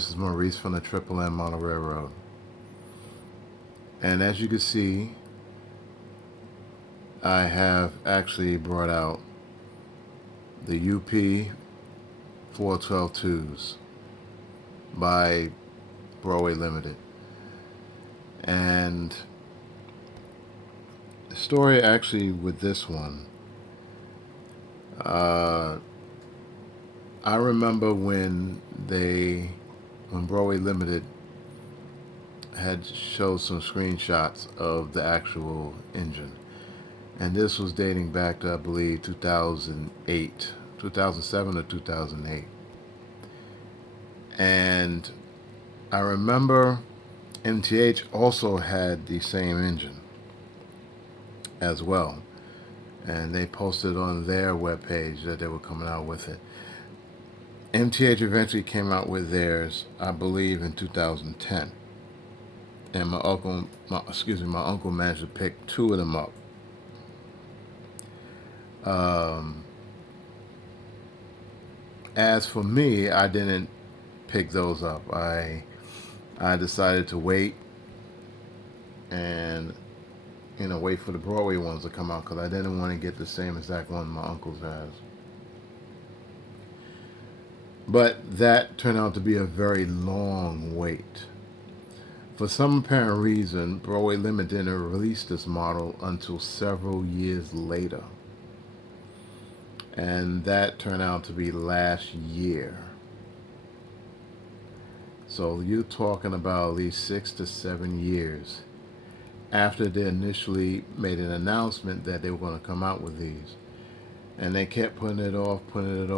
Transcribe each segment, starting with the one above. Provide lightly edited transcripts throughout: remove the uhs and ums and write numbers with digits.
This is Maurice from the Triple M Model Railroad. And as you can see, I have actually brought out the UP 412-2s by Broadway Limited. And the story actually with this one, I remember when Broadway Limited had showed some screenshots of the actual engine. And this was dating back to, I believe, 2008, 2007 or 2008. And I remember MTH also had the same engine as well. And they posted on their webpage that they were coming out with it. MTH eventually came out with theirs, I believe, in 2010. And my uncle managed to pick two of them up. As for me, I didn't pick those up. I decided to wait and wait for the Broadway ones to come out because I didn't want to get the same exact one my uncle's has. But that turned out to be a very long wait. For some apparent reason, Broadway Limited didn't release this model until several years later. And that turned out to be last year. So you're talking about at least 6 to 7 years after they initially made an announcement that they were going to come out with these. And they kept putting it off, and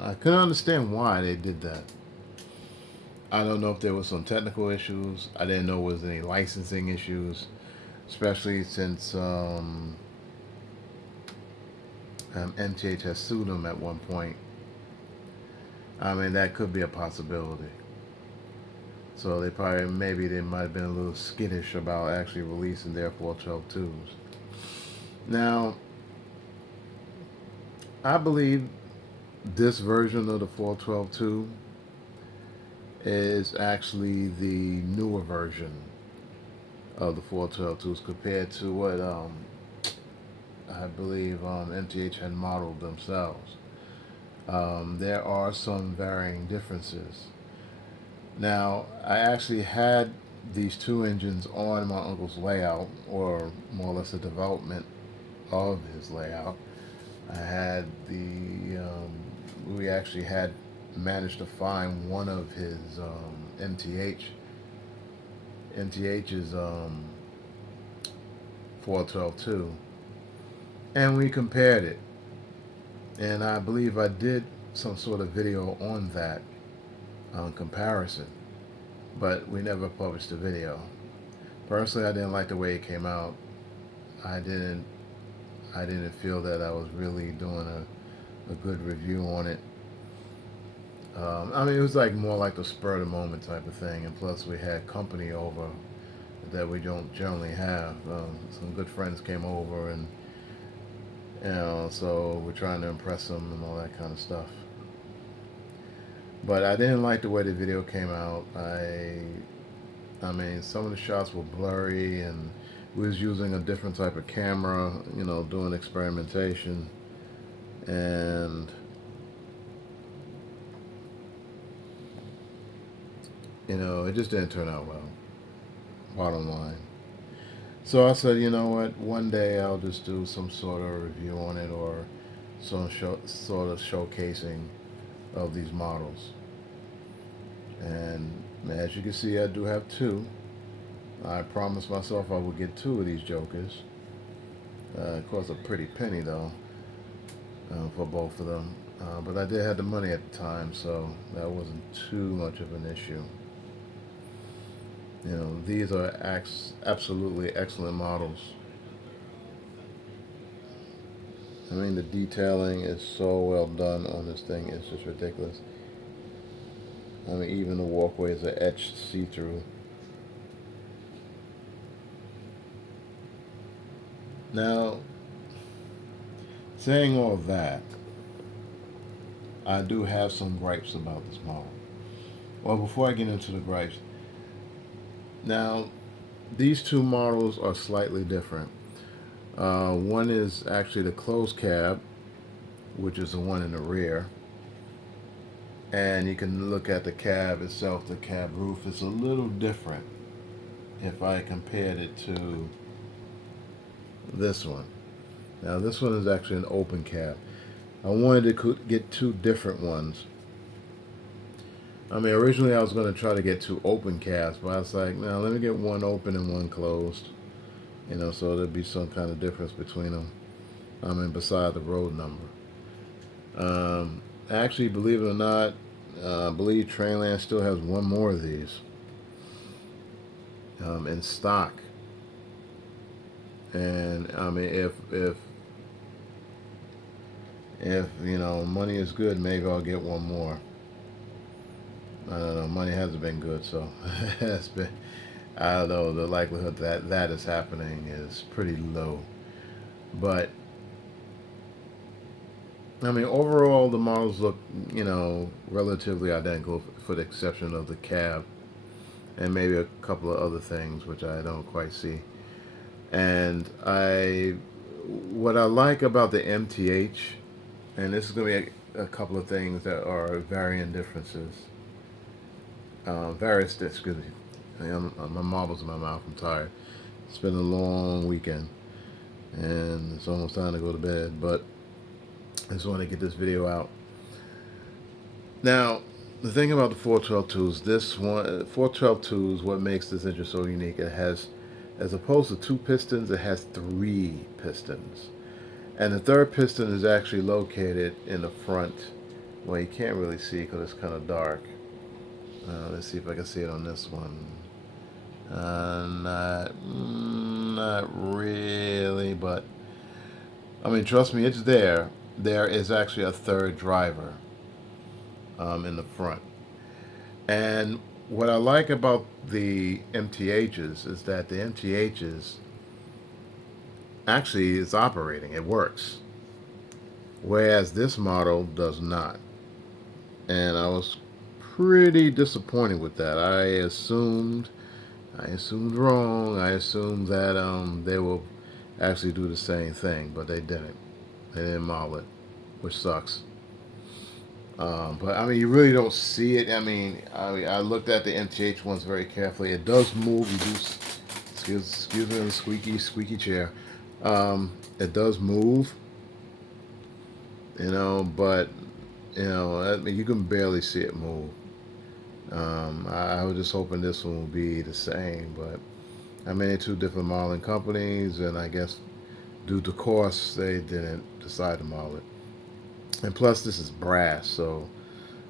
I couldn't understand why they did that. I don't know if there was some technical issues. I didn't know there was any licensing issues, especially since MTH has sued them at one point. I mean, that could be a possibility. So they might have been a little skittish about actually releasing their 412-2s. Now, I believe this version of the 412-2 is actually the newer version of the 412-2s compared to what I believe MTH had modeled themselves. There are some varying differences. Now, I actually had these two engines on my uncle's layout, or more or less a development of his layout. I had we actually had managed to find one of his MTH's 412-2, and we compared it. And I believe I did some sort of video on that comparison, but we never published the video. Personally, I didn't like the way it came out. I didn't feel that I was really doing a good review on it. I mean, it was more like the spur of the moment type of thing, and plus we had company over that we don't generally have. Some good friends came over, and so we're trying to impress them and all that kind of stuff. But I didn't like the way the video came out. I mean, some of the shots were blurry, and we was using a different type of camera, doing experimentation, and it just didn't turn out well, bottom line. So I said, you know what, one day I'll just do some sort of review on it, or some sort of showcasing of these models. And as you can see, I do have two. I promised myself I would get two of these jokers. It cost a pretty penny though, for both of them. But I did have the money at the time, so that wasn't too much of an issue. These are absolutely excellent models. I mean, the detailing is so well done on this thing, it's just ridiculous. I mean, even the walkways are etched see-through. Now, saying all that, I do have some gripes about this model. Well, before I get into the gripes, now these two models are slightly different. One is actually the closed cab, which is the one in the rear, and you can look at the cab itself. The cab roof is a little different if I compared it to this one. Now this one is actually an open cab. I wanted to get two different ones. I mean, originally I was going to try to get two open cabs, but I was like, now let me get one open and one closed. You know, so there'd be some kind of difference between them. I mean, beside the road number. Actually, believe it or not, I believe Trainland still has one more of these in stock. And I mean, if you know money is good, maybe I'll get one more. I don't know. Money hasn't been good, so it's been. I don't know. The likelihood that that is happening is pretty low. But I mean, overall, the models look, you know, relatively identical, for the exception of the cab and maybe a couple of other things which I don't quite see. And what I like about the MTH, and this is going to be a couple of things that are varying differences. Excuse me. My marbles in my mouth. I'm tired. It's been a long weekend, and it's almost time to go to bed. But I just want to get this video out. Now, the thing about the 412-2s, this one 412-2s, what makes this engine so unique, it has, as opposed to two pistons, it has three pistons. And the third piston is actually located in the front. Well, you can't really see because it's kind of dark. Let's see if I can see it on this one. Not really, but I mean, trust me, it's there. There is actually a third driver in the front. And what I like about the MTHs is that the MTHs actually is operating. It works. Whereas this model does not. And I was pretty disappointed with that. I assumed wrong. I assumed that they will actually do the same thing, but they didn't. They didn't model it, which sucks. But I mean, you really don't see it. I looked at the MTH ones very carefully. It does move. You do. Excuse me, the squeaky chair. It does move. You know, but you know, I mean, you can barely see it move. I was just hoping this one would be the same, but I mean, they're two different modeling companies, and I guess due to cost, they didn't decide to model it. And plus, this is brass, so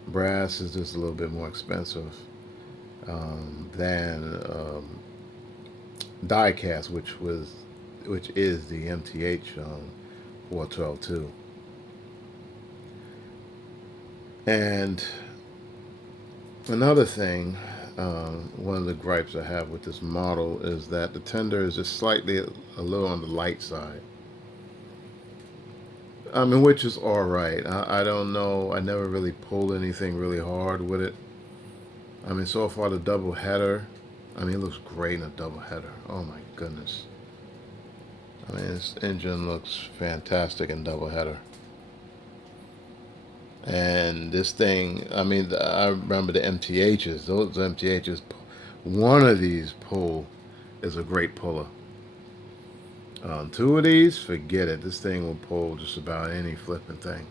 brass is just a little bit more expensive than die cast, which is the MTH 412-2. And another thing, one of the gripes I have with this model is that the tender is just slightly a little on the light side. I mean, which is all right. I don't know. I never really pulled anything really hard with it. I mean, so far the double header, I mean, it looks great in a double header. Oh my goodness. I mean, this engine looks fantastic in double header. And this thing, I mean, I remember the MTHs. Those MTHs, one of these pull is a great puller. Two of these, forget it. This thing will pull just about any flipping thing.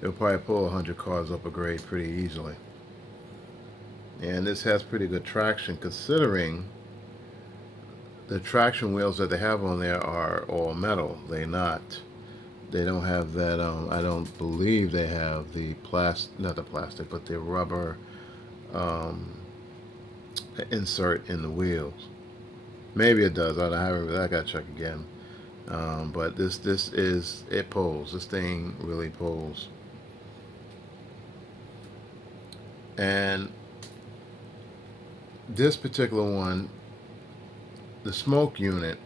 It'll probably pull 100 cars up a grade pretty easily. And this has pretty good traction considering the traction wheels that they have on there are all metal. They don't have that, I don't believe they have the not the plastic, but the rubber insert in the wheels. Maybe it does. I gotta check again. But it pulls. This thing really pulls. And this particular one, the smoke unit,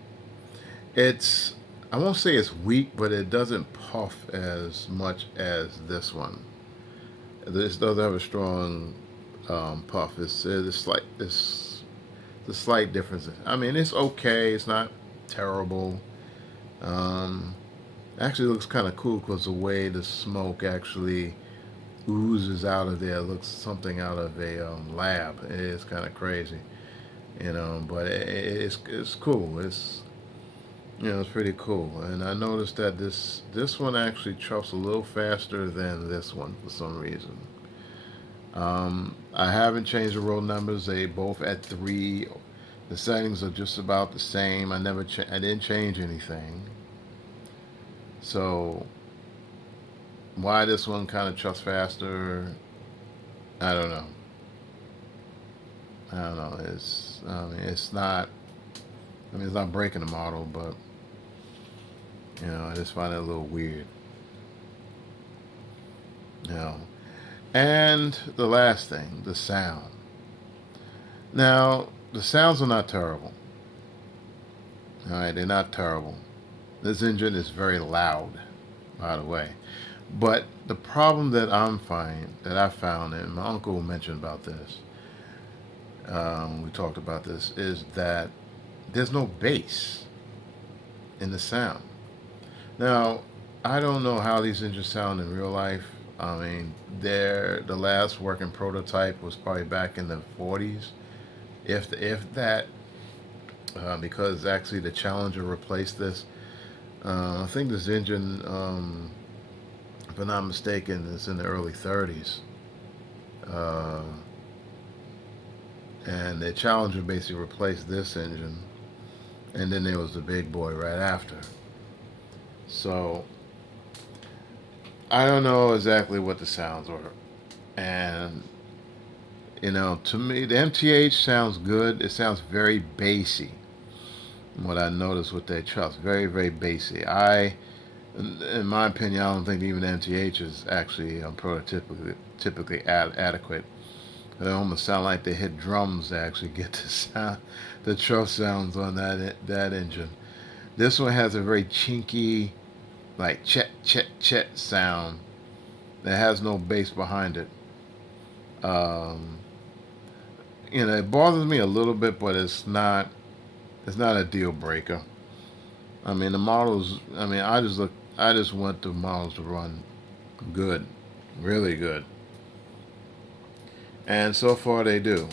I won't say it's weak, but it doesn't puff as much as this one. This doesn't have a strong puff. It's the slight difference. I mean, it's okay. It's not terrible. Um, Actually, looks kind of cool because the way the smoke actually oozes out of there looks something out of a lab. It is kind of crazy, but it's cool. It's pretty cool. And I noticed that this one actually chuffs a little faster than this one for some reason. I haven't changed the roll numbers. They both at 3. The settings are just about the same. I didn't change anything. So why this one kind of chuffs faster, I don't know. I don't know. It's not. I mean, it's not breaking the model, but I just find it a little weird. You know. And the last thing, the sound. Now, the sounds are not terrible. All right, they're not terrible. This engine is very loud, by the way. But the problem that I found, and my uncle mentioned about this, we talked about this, is that there's no bass in the sound. Now, I don't know how these engines sound in real life. I mean, the last working prototype was probably back in the 40s, if that, because actually the Challenger replaced this. I think this engine, if I'm not mistaken, is in the early 30s. Uh, and the Challenger basically replaced this engine, and then there was the big boy right after. So I don't know exactly what the sounds were, and to me, the MTH sounds good. It sounds very bassy. What I noticed with their chuffs, very very bassy. In my opinion, I don't think even the MTH is actually typically adequate. They almost sound like they hit drums to actually get the sound, the truck sounds on that engine. This one has a very chinky, like chet chet chet sound that has no bass behind it. Um, it bothers me a little bit, but it's not. It's not a deal breaker. I mean, the models. I mean, I just want the models to run good, really good, and so far they do.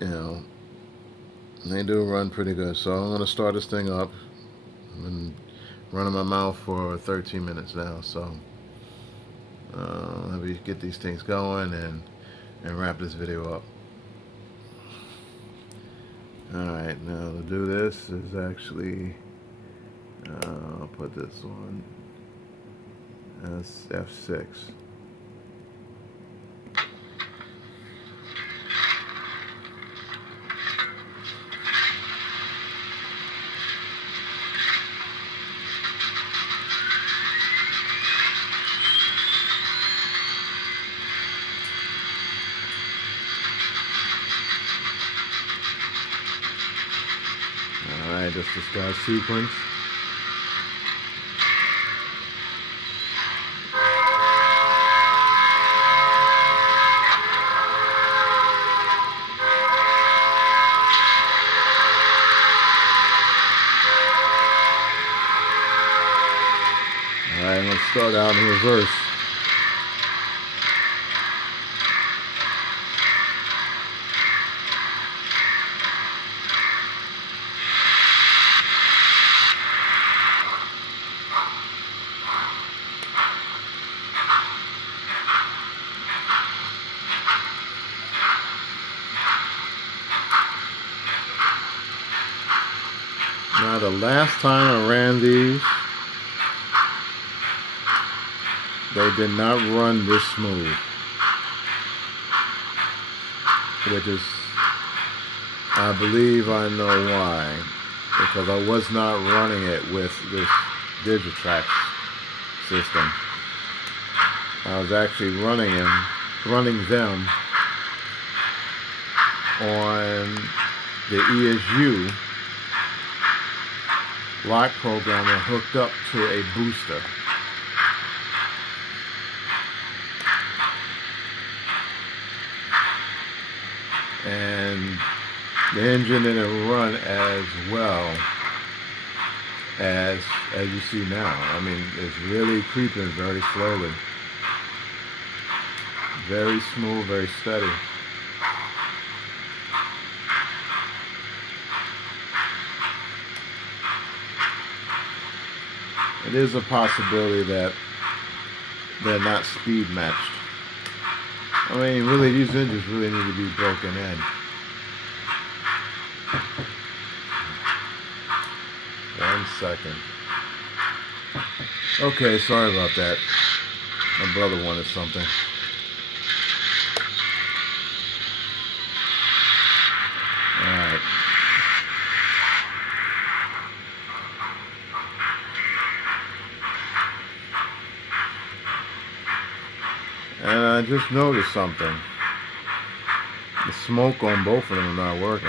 You know, they do run pretty good. So I'm gonna start this thing up. I've been running my mouth for 13 minutes now, so let me get these things going and wrap this video up. Alright, now to do this is actually, I'll put this on as F6. Alright, just to start sequence. Alright, let's start out in reverse. Now the last time I ran these, they did not run this smooth, which is, I believe I know why, because I was not running it with this Digitrax system. I was actually running them on the ESU lock programmer hooked up to a booster. and the engine didn't run as well as you see now. I mean, it's really creeping very slowly, very smooth, very steady. It is a possibility that they're not speed matched. I mean, really, these engines really need to be broken in. One second. Okay, sorry about that. My brother wanted something. Alright. And I just noticed something. The smoke on both of them is not working.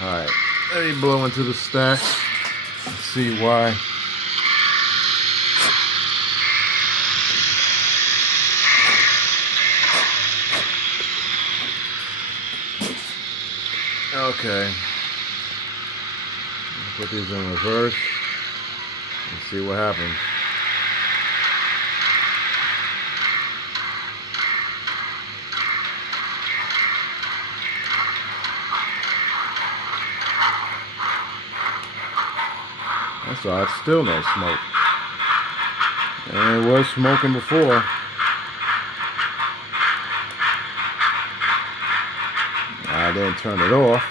Alright, let me blow into the stack and see why. Okay, put these in reverse and see what happens. That's odd, still no smoke. And it was smoking before. I didn't turn it off.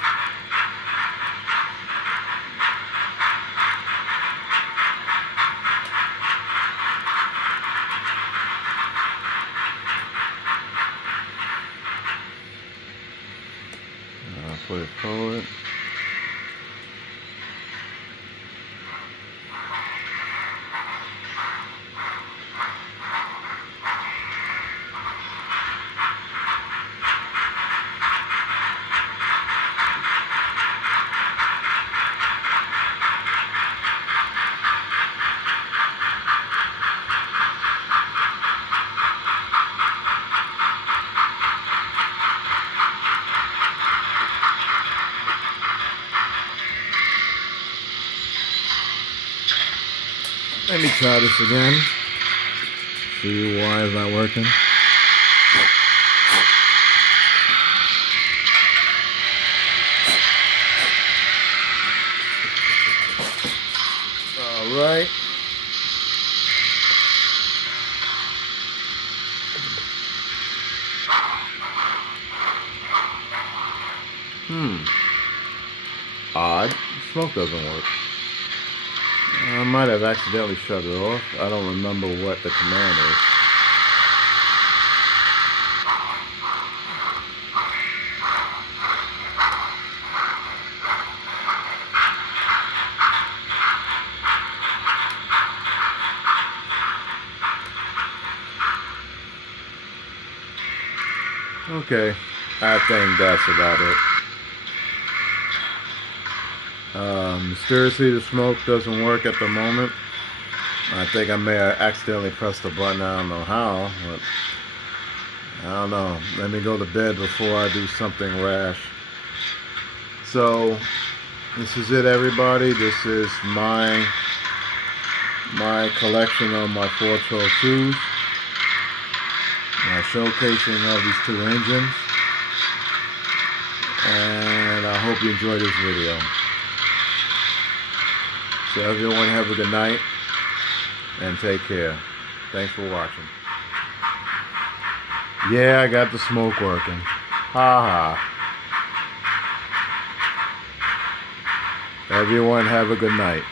I'll put it forward. Let me try this again. See why it's not working. All right. Odd. Smoke doesn't work. I might have accidentally shut it off. I don't remember what the command is. Okay, I think that's about it. Mysteriously, the smoke doesn't work at the moment. I think I may have accidentally pressed the button. I don't know how, but I don't know. Let me go to bed before I do something rash. So, this is it, everybody. This is my collection of my 412s. My showcasing of these two engines. And I hope you enjoyed this video. So everyone have a good night and take care. Thanks for watching. Yeah, I got the smoke working. Ha ha. Everyone have a good night.